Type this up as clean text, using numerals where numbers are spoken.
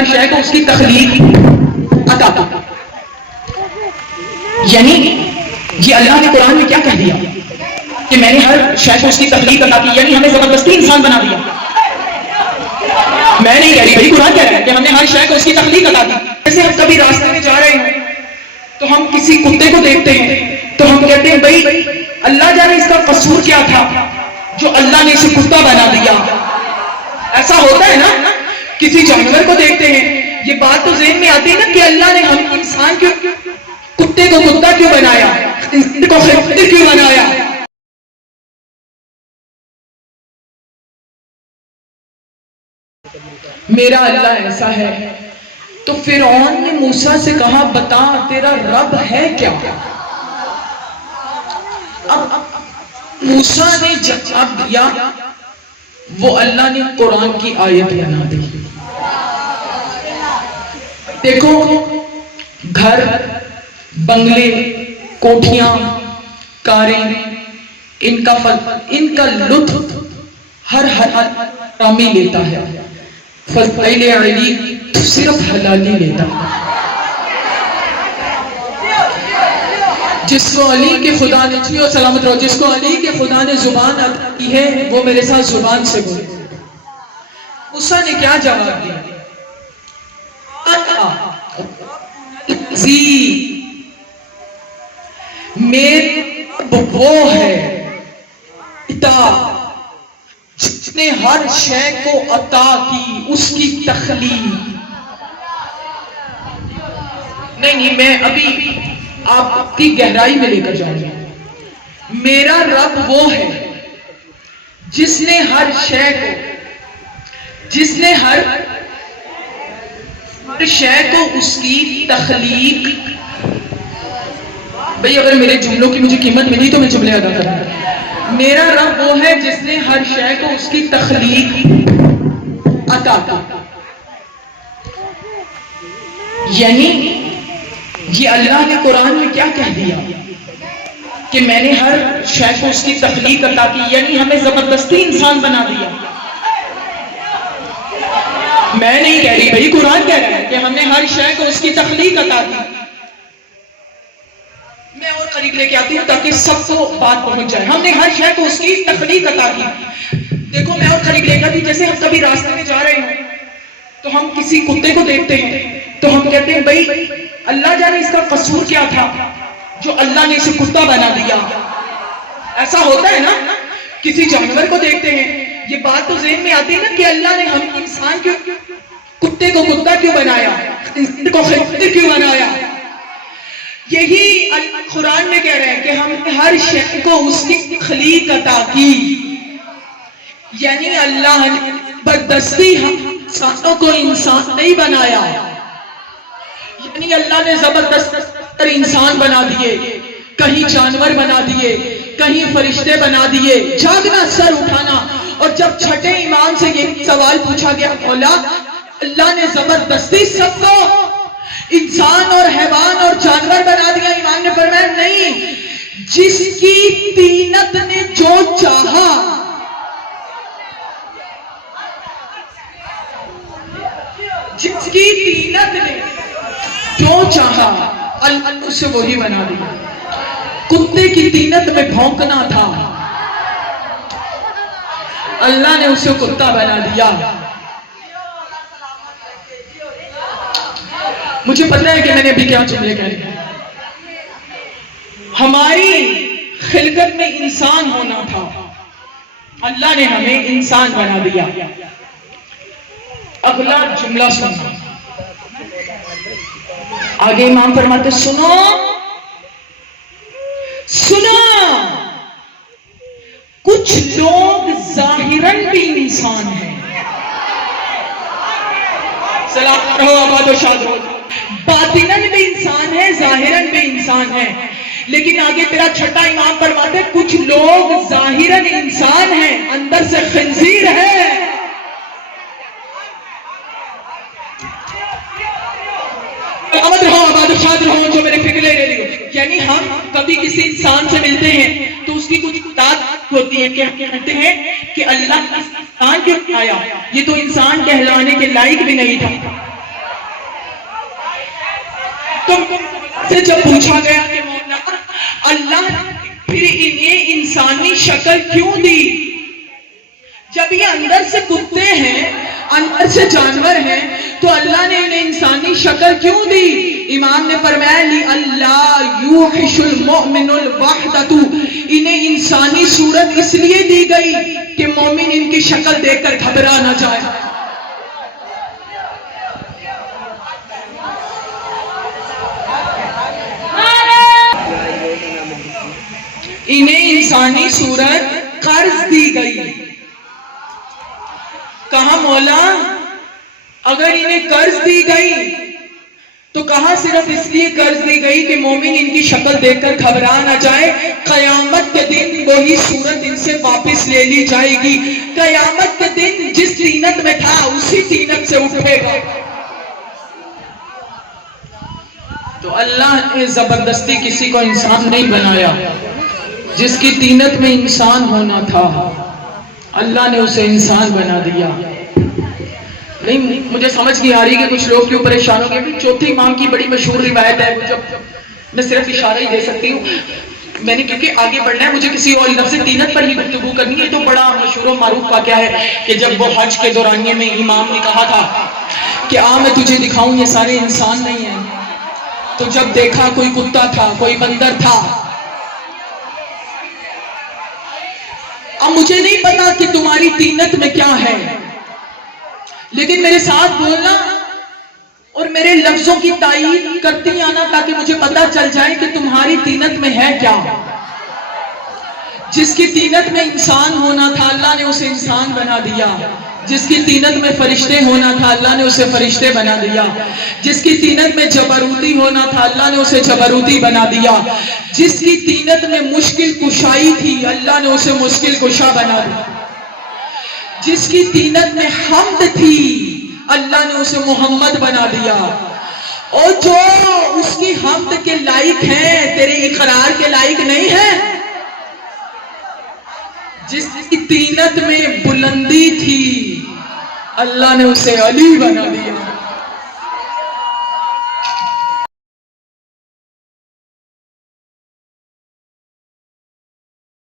ہر شے کو اس کی تخلیق عطا کی. یعنی یہ اللہ نے قرآن میں کیا کہہ دیا کہ میں نے ہر شے کو اس کی تخلیق عطا کی، یعنی ہمیں زبردستی انسان بنا دیا. میں نہیں کہہ رہی بھائی، قرآن کہہ رہا ہے کہ ہم نے ہر شے کو اس کی تخلیق عطا کی. جیسے ہم کبھی راستے میں جا رہے ہیں تو ہم کسی کتے کو دیکھتے ہیں تو ہم کہتے ہیں بھائی اللہ جانے اس کا قصور کیا تھا جو اللہ نے اسے کتا بنا دیا. ایسا ہوتا ہے نا. کسی جانور کو دیکھتے ہیں، یہ بات تو ذہن میں آتی ہے نا کہ اللہ نے ہم انسان کیوں کتے کو کتا کیوں بنایا، انسان کو خنزیر کیوں بنایا. میرا اللہ ایسا ہے. تو فرعون نے موسیٰ سے کہا بتا تیرا رب ہے کیا. اب موسیٰ نے جواب دیا، وہ اللہ نے قرآن کی آیت بنا دی. دیکھو گھر، بنگلے، کوٹھیاں، کاریں، ان کا لطف ہر حرامی لیتا ہے، فضائل علی صرف حلالی لیتا ہے. جس کو علی کے خدا نے چی اور سلامت رہو، جس کو علی کے خدا نے زبان عطا کی ہے وہ میرے ساتھ زبان سے بولے. موسیٰ نے کیا جواب دیا؟ میرے وہ ہے جس نے ہر شے کو عطا کی، اس کی تخلیق. نہیں میں ابھی آپ کی گہرائی میں لے کر جاؤں گا. میرا رب وہ ہے جس نے ہر شے کو، جس نے ہر شے کو اس کی تخلیق. بھئی اگر میرے جملوں کی مجھے قیمت ملی تو میں جملے ادا کروں گا. میرا رب وہ ہے جس نے ہر شے کو اس کی تخلیق عطا کی. یعنی یہ اللہ نے قرآن میں کیا کہہ دیا کہ میں نے ہر شے کو اس کی تخلیق عطا کی، یعنی ہمیں زبردستی انسان بنا دیا. میں نہیں کہہ رہی بھائی، قرآن کہہ رہا ہے کہ ہم نے ہر شے کو اس کی تخلیق عطا کی. میں اور قریب لے کے آتی ہوں تاکہ سب کو بات پہنچ جائے. ہم نے ہر شے کو اس کی تخلیق عطا کی. دیکھو میں اور قریب لے کے آتی، جیسے ہم کبھی راستے میں جا رہے ہوں تو ہم کسی کتے کو دیکھتے ہیں تو ہم کہتے ہیں بھائی اللہ جانے اس کا قصور کیا تھا جو اللہ نے اسے کتا بنا دیا. ایسا ہوتا ہے نا. کسی جانور کو دیکھتے ہیں، یہ بات تو ذہن میں آتی ہے نا کہ اللہ نے ہم انسان کیوں کتے کو کتا کیوں بنایا، انسان کو خنزیر کیوں بنایا. یہی قرآن میں کہہ رہے ہیں کہ ہم نے ہر شے کو اس کی تخلیق عطا کی. یعنی اللہ نے زبردستی ہم انسانوں کو انسان نہیں بنایا، یعنی اللہ نے زبردست انسان بنا دیے، کہیں جانور بنا دیے، کہیں فرشتے بنا دیے. جاگنا، سر اٹھانا. اور جب چھٹے امام سے یہ سوال پوچھا گیا، مولا اللہ نے زبردستی سب کو انسان اور حیوان اور جانور بنا دیا، امام نے فرمایا نہیں، جس کی طینت نے جو چاہا، جس کی طینت نے جو چاہا اللہ اسے وہی بنا دیا. کتے کی طینت میں بھونکنا تھا، اللہ نے اسے کتا بنا دیا. مجھے پتہ ہے کہ میں نے ابھی کیا جملے کہے. ہماری خلقت میں انسان ہونا تھا، اللہ نے ہمیں انسان بنا دیا. اگلا جملہ سنو. آگے امام فرماتے سنو سنو، کچھ لوگ ظاہراً بھی انسان ہیں. سلام رہو، آباد و شاد رہو. باطناً بھی انسان ہے، ظاہراً بھی انسان ہے. لیکن آگے تیرا چھٹا امام فرماتے کچھ لوگ ظاہراً انسان ہیں، اندر سے خنزیر ہے. آمد رہو، آباد و شاد رہو جو میرے فکر لے رہی ہو. یعنی ہم کبھی کسی انسان سے ملتے ہیں تو اس کی کچھ بات ہوتی ہے کہ ہم کہتے ہیں کہ اللہ انسان کیوں آیا، یہ تو انسان کہلانے کے لائق بھی نہیں تھا. تو سے جب پوچھا گیا کہ مولا اللہ پھر انہیں انسانی شکل کیوں دی؟ جب یہ اندر سے کتے ہیں، اندر سے جانور ہیں، تو اللہ نے انہیں انسانی شکل کیوں دی؟ امام نے فرمایا لِأَلَّا يُوحِشُ الْمُؤْمِنُ الْوَحْدَةُ، انہیں انسانی صورت اس لیے دی گئی کہ مومن ان کی شکل دیکھ کر گھبرا نہ جائے۔ انہیں انسانی صورت قرض دی گئی۔ کہا مولا اگر انہیں قرض دی گئی تو کہاں صرف اس لیے قرض دی گئی کہ مومن ان کی شکل دیکھ کر گھبرا نہ جائے، قیامت کے دن وہی صورت ان سے واپس لے لی جائے گی۔ قیامت کے دن جس طینت میں تھا اسی طینت سے اٹھے گا۔ تو اللہ نے زبردستی کسی کو انسان نہیں بنایا، جس کی طینت میں انسان ہونا تھا اللہ نے اسے انسان بنا دیا۔ نہیں مجھے سمجھ نہیں آ رہی کہ کچھ لوگ کیوں پریشان ہو گئے۔ چوتھے امام کی بڑی مشہور روایت ہے، میں صرف اشارہ ہی دے سکتی ہوں، میں نے کیونکہ آگے بڑھنا ہے، مجھے کسی اور لفظ طینت پر ہی گفتگو کرنی ہے۔ تو بڑا مشہور و معروف واقعہ ہے کہ جب وہ حج کے دورانیے میں امام نے کہا تھا کہ آ میں تجھے دکھاؤں یہ سارے انسان نہیں ہیں، تو جب دیکھا کوئی کتا تھا، کوئی بندر تھا۔ اب مجھے نہیں پتا کہ تمہاری طینت میں کیا ہے، لیکن میرے ساتھ بولنا اور میرے لفظوں کی تائید کرتی آنا تاکہ مجھے پتا چل جائے کہ تمہاری طینت میں ہے کیا۔ جس کی طینت میں انسان ہونا تھا اللہ نے اسے انسان بنا دیا، جس کی طینت میں فرشتے ہونا تھا اللہ نے اسے فرشتے بنا دیا، جس کی طینت میں جبروتی ہونا تھا اللہ نے اسے جبروتی بنا دیا، جس کی طینت میں مشکل کشائی تھی اللہ نے اسے مشکل کشا بنا دیا، جس کی طینت میں حمد تھی اللہ نے اسے محمد بنا دیا۔ اور جو اس کی حمد کے لائق ہیں تیرے اقرار کے لائق نہیں ہے، جس کی طینت میں بلندی تھی اللہ نے اسے علی بنا دیا۔